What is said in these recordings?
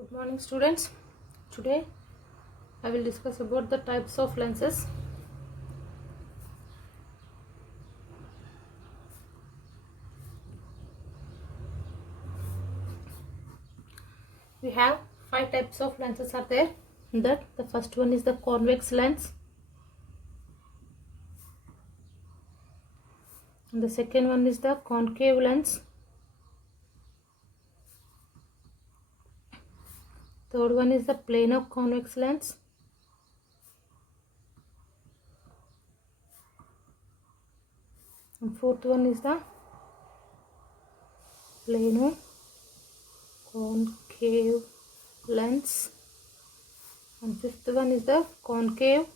Good morning, students. Today I will discuss about the types of lenses. We have five types of lenses are there. That the first one is the convex lens, and the second one is the concave lens. Third one is the plano convex lens. And fourth one is the plano concave lens. And fifth one is the concave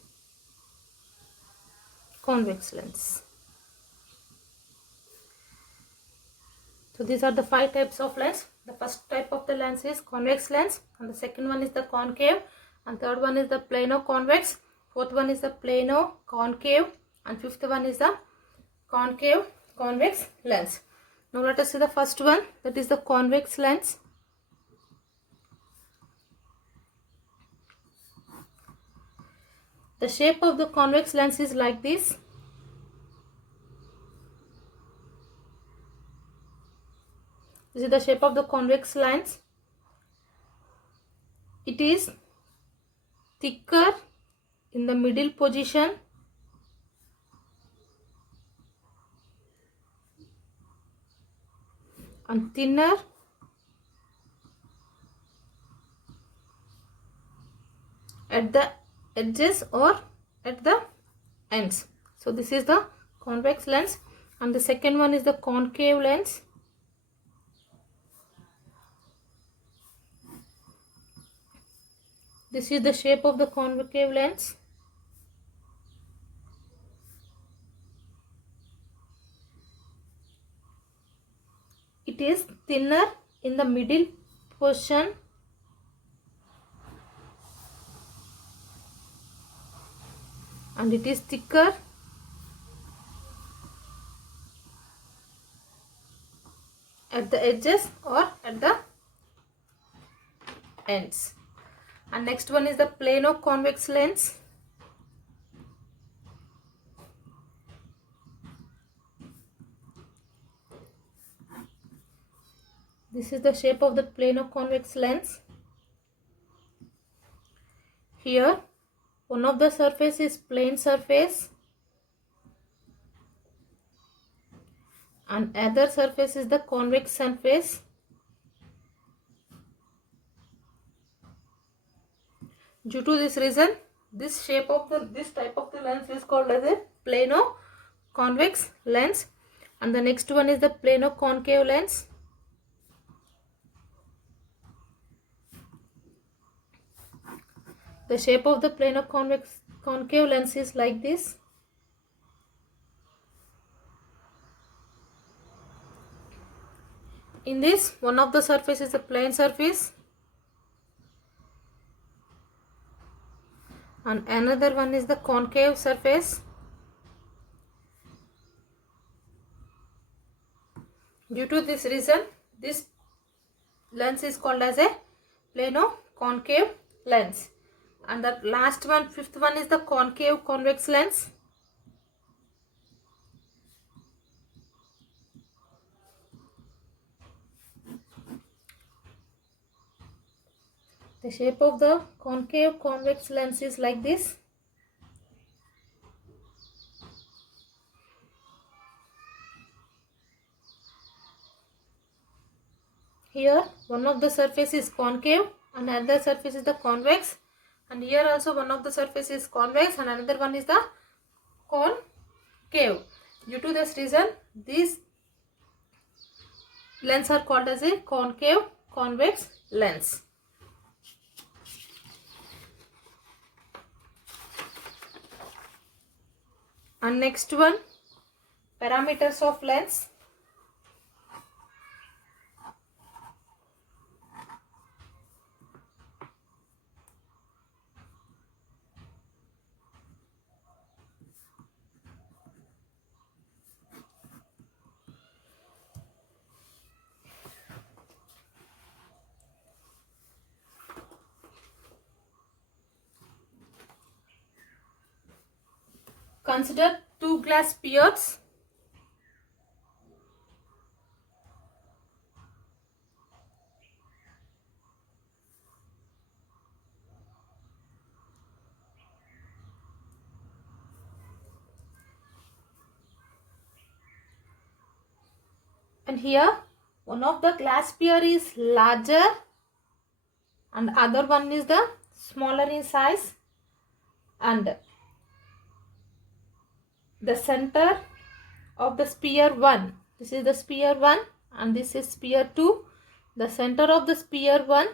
convex lens. So these are the five types of lens. The first type of the lens is convex lens, and the second one is the concave, and third one is the plano convex, fourth one is the plano concave, and fifth one is the concave convex lens. Now let us see the first one, that is the convex lens. The shape of the convex lens is like this. This is the shape of the convex lens. It is thicker in the middle position and thinner at the edges or at the ends. So this is the convex lens, and the second one is the concave lens. This is the shape of the concave lens. It is thinner in the middle portion and it is thicker at the edges or at the ends. And next one is the plano convex lens. This is the shape of the plano convex lens. Here one of the surface is plane surface and other surface is the convex surface. Due to this reason, this shape of this type of the lens is called as a plano convex lens, and the next one is the plano concave lens. The shape of the plano concave lens is like this. In this, one of the surface is a plane surface and another one is the concave surface. Due to this reason, this lens is called as a plano concave lens. And the last one, fifth one, is the concave convex lens. The shape of the concave convex lens is like this. Here one of the surface is concave and another surface is the convex, and here also one of the surface is convex and another one is the concave. Due to this reason, these lenses are called as a concave convex lens. And next one, parameters of lens. consider two glass spheres. And here one of the glass sphere is larger and other one is the smaller in size, and the center of the sphere 1, this is the sphere 1 and this is sphere 2, the center of the sphere 1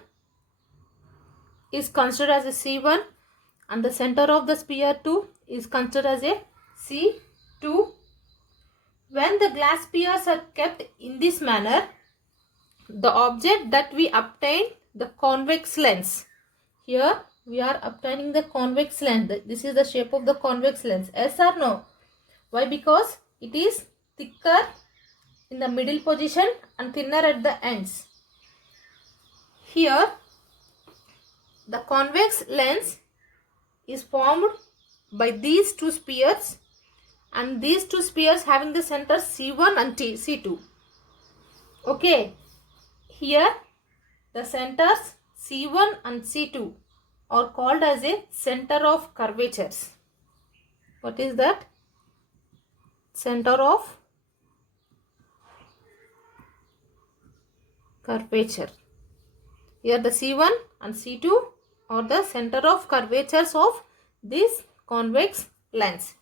is considered as a C1 and the center of the sphere 2 is considered as a C2. When the glass spheres are kept in this manner, the object that we obtain, the convex lens. Here we are obtaining the convex lens. This is the shape of the convex lens. Yes or no? Why? Because it is thicker in the middle position and thinner at the ends. Here the convex lens is formed by these two spheres, and these two spheres having the centers C1 and C2. Okay, here the centers C1 and C2 are called as a center of curvatures. What is that? Center of curvature. Here the C1 and C2 are the center of curvatures of this convex lens.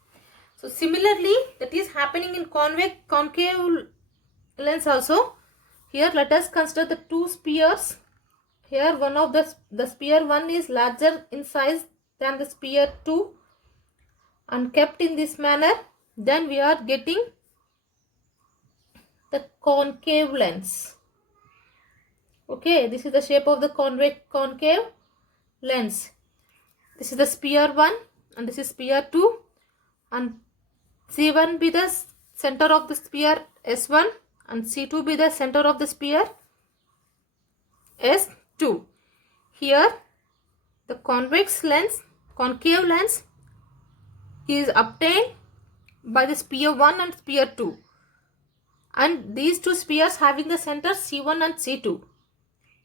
So similarly, that is happening in concave lens also. Here let us consider the two spheres. Here one of the sphere 1 is larger in size than the sphere 2 and kept in this manner, then we are getting the concave lens. Okay, this is the shape of the concave lens. This is the sphere 1 and this is sphere 2, and C1 be the center of the sphere S1 and C2 be the center of the sphere S2. Here the concave lens is obtained by the sphere 1 and sphere 2, and these two spheres having the center C1 and C2.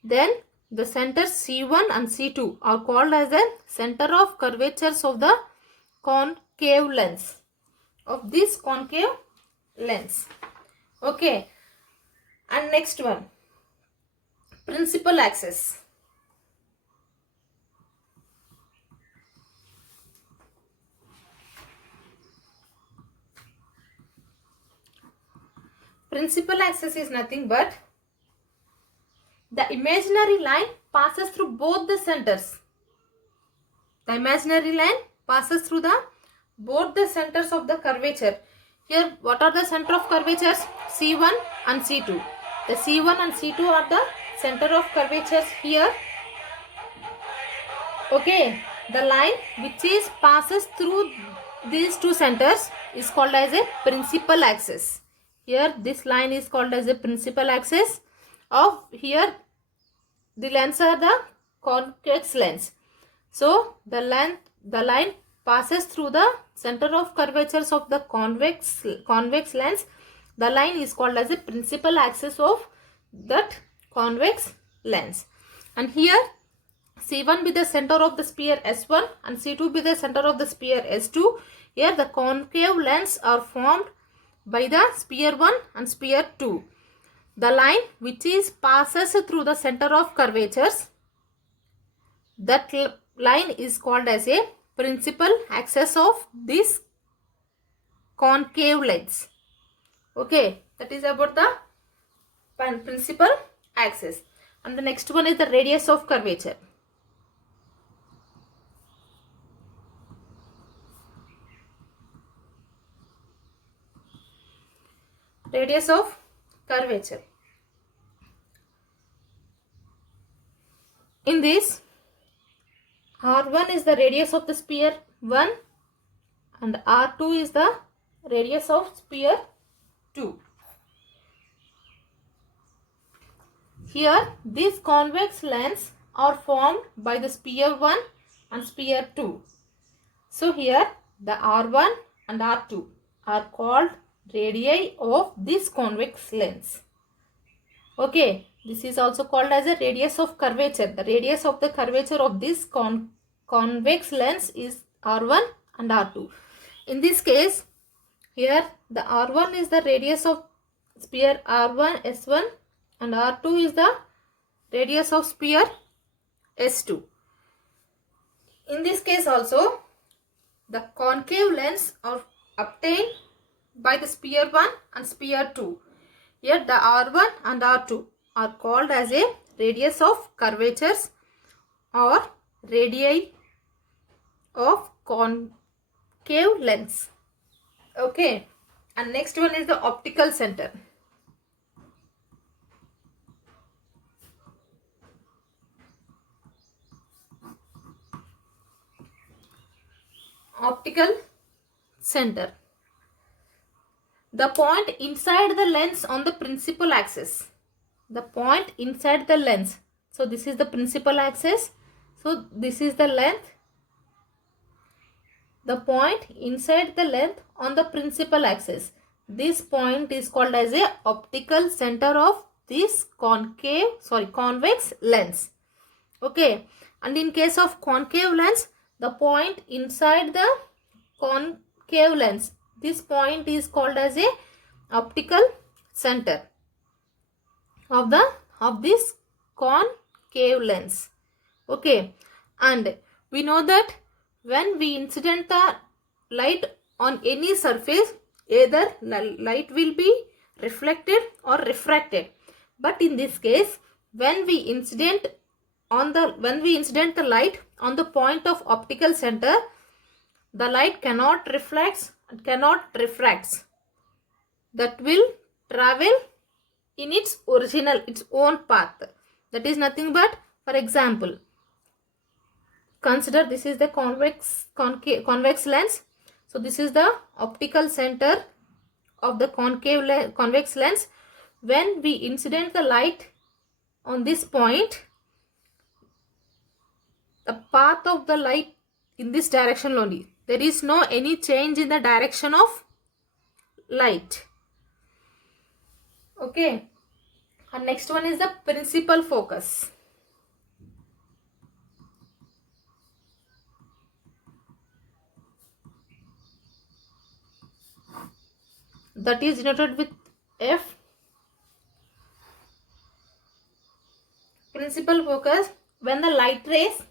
Then the centers C1 and C2 are called as the center of curvatures of the concave lens, of this concave lens. Okay, and next one, principal axis. Principal axis is nothing but the imaginary line passes through both the centers. The imaginary line passes through both the centers of the curvature. Here what are the center of curvatures? C1 and C2. The C1 and C2 are the center of curvatures here. Okay, the line which is passes through these two centers is called as a principal axis. Here this line is called as a principal axis of, here the lens are the convex lens. So the line passes through the center of curvatures of the convex lens. The line is called as a principal axis of that convex lens. And here C1 be the center of the sphere S1 and C2 be the center of the sphere S2. Here the concave lens are formed by the sphere 1 and sphere 2. The line which is passes through the center of curvatures, that line is called as a principal axis of this concave lens. Okay, that is about the principal axis. And the next one is the radius of curvature. Radius of curvature. In this, R1 is the radius of the sphere 1 and R2 is the radius of sphere 2. Here these convex lens are formed by the sphere 1 and sphere 2. So here the R1 and R2 are called radii of this convex lens. Okay, this is also called as a radius of curvature. The radius of the curvature of this convex lens is R1 and R2. In this case, here the R1 is the radius of sphere R1 S1 and R2 is the radius of sphere S2. In this case also, the concave lens are obtained by the sphere 1 and sphere 2. Here the R1 and R2 are called as a radius of curvatures or radii of concave lens. Okay, and next one is the optical center. Optical center. The point inside the lens on the principal axis. The point inside the lens. So this is the principal axis. So this is the length. The point inside the length on the principal axis. This point is called as a optical center of this convex lens. Okay, and in case of concave lens, the point inside the concave lens, this point is called as a optical center of this concave lens. Okay, and we know that when we incident the light on any surface, either light will be reflected or refracted. But in this case, when we incident the light on the point of optical center, the light cannot reflect and cannot refracts. That will travel in its own path. That is nothing but, for example, consider this is the convex lens. So this is the optical center of the convex lens. When we incident the light on this point, the path of the light in this direction only. There is no any change in the direction of light. Okay, and next one is the principal focus. That is denoted with F. Principal focus, when the light rays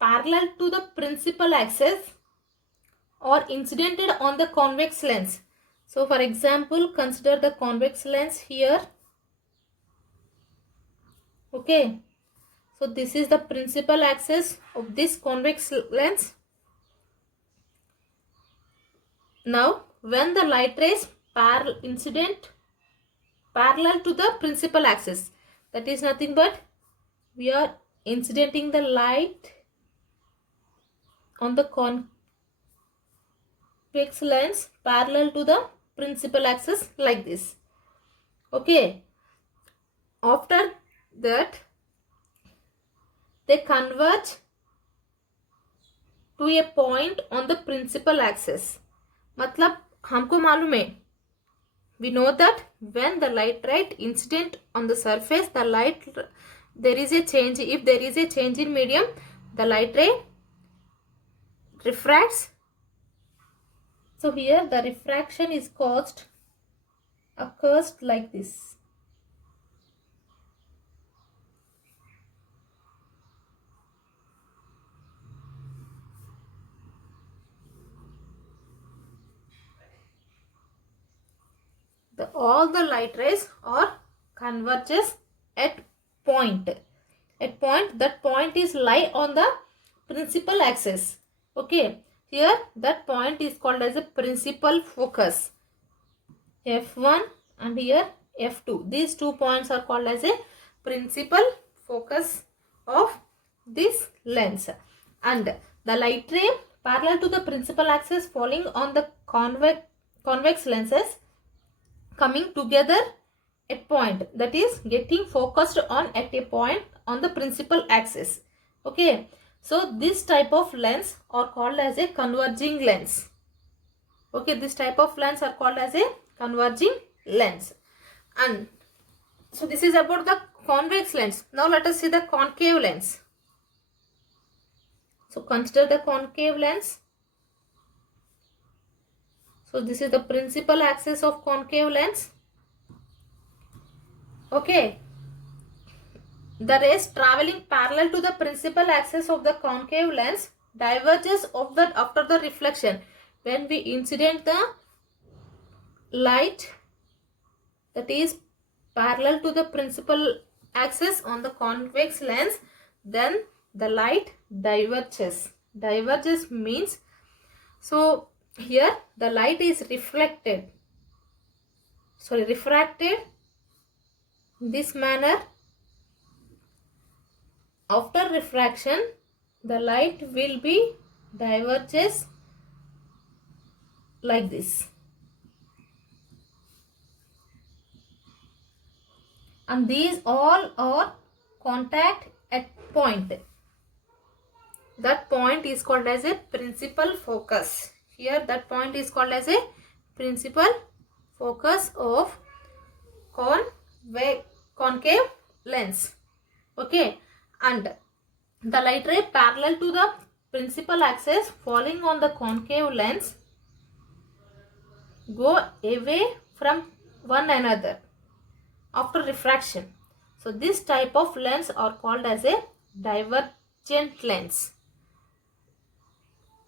parallel to the principal axis or incidented on the convex lens. So for example, consider the convex lens here. Okay, so this is the principal axis of this convex lens. Now when the light rays incident parallel to the principal axis, that is nothing but we are incidenting the light on the convex lens parallel to the principal axis like this. Okay, after that they converge to a point on the principal axis. मतलब हमको मालूम है, we know that when the light ray incident on the surface, the light, there is a change. If there is a change in medium, the light ray refracts. So here the refraction is occurs like this. All the light rays are converges at point. That point is lie on the principal axis. Okay, here that point is called as a principal focus, F1, and here F2. These 2 points are called as a principal focus of this lens. And the light ray parallel to the principal axis falling on the convex lenses coming together at point, that is getting focused on at a point on the principal axis. Okay, so this type of lens are called as a converging lens. Okay, this type of lens are called as a converging lens. And so this is about the convex lens. Now let us see the concave lens. So consider the concave lens. So this is the principal axis of concave lens. Okay. The rays traveling parallel to the principal axis of the concave lens diverges after the reflection. When we incident the light that is parallel to the principal axis on the convex lens, then the light diverges. Diverges means, so here the light is refracted in this manner. After refraction, the light will be diverges like this. And these all are contact at point. That point is called as a principal focus. Here that point is called as a principal focus of concave lens. Okay. And the light ray parallel to the principal axis falling on the concave lens go away from one another after refraction. So this type of lens are called as a divergent lens.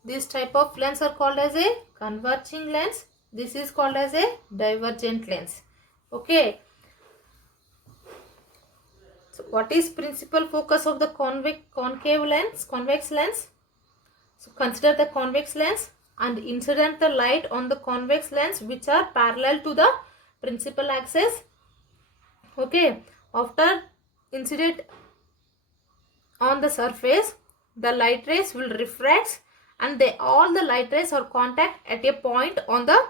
This type of lens are called as a converging lens. This is called as a divergent lens. Okay. So what is principal focus of the concave lens, convex lens? So consider the convex lens and incident the light on the convex lens which are parallel to the principal axis. Okay, after incident on the surface, the light rays will refract and all the light rays are contact at a point on the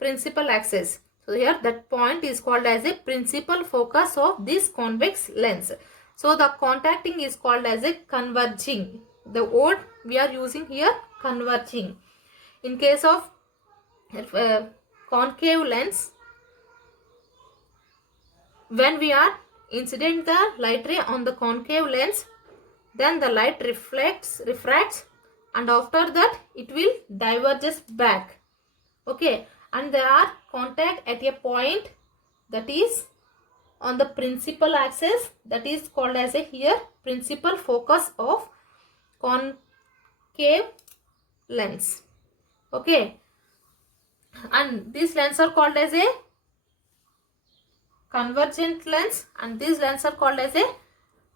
principal axis. So here that point is called as a principal focus of this convex lens. So the contacting is called as a converging. The word we are using here, converging. In case of concave lens, when we are incident the light ray on the concave lens, then the light refracts, and after that it will diverges back. Okay, and there are contact at a point that is on the principal axis, that is called as a here principal focus of concave lens. Okay, and these lenses are called as a convergent lens and these lenses are called as a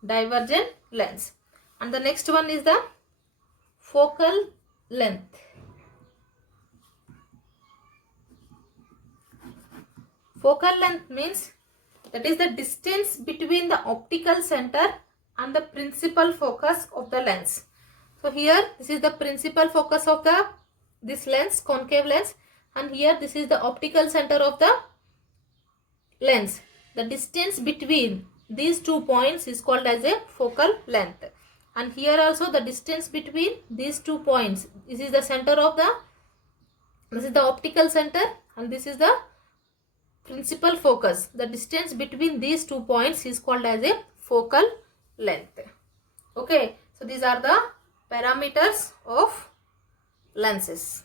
divergent lens. And the next one is the focal length. Focal length means that is the distance between the optical center and the principal focus of the lens. So here this is the principal focus of this lens, concave lens, and here this is the optical center of the lens. The distance between these 2 points is called as a focal length. And here also the distance between these 2 points, this is the center of this is the optical center and this is the principal focus. The distance between these 2 points is called as a focal length. Okay, so these are the parameters of lenses.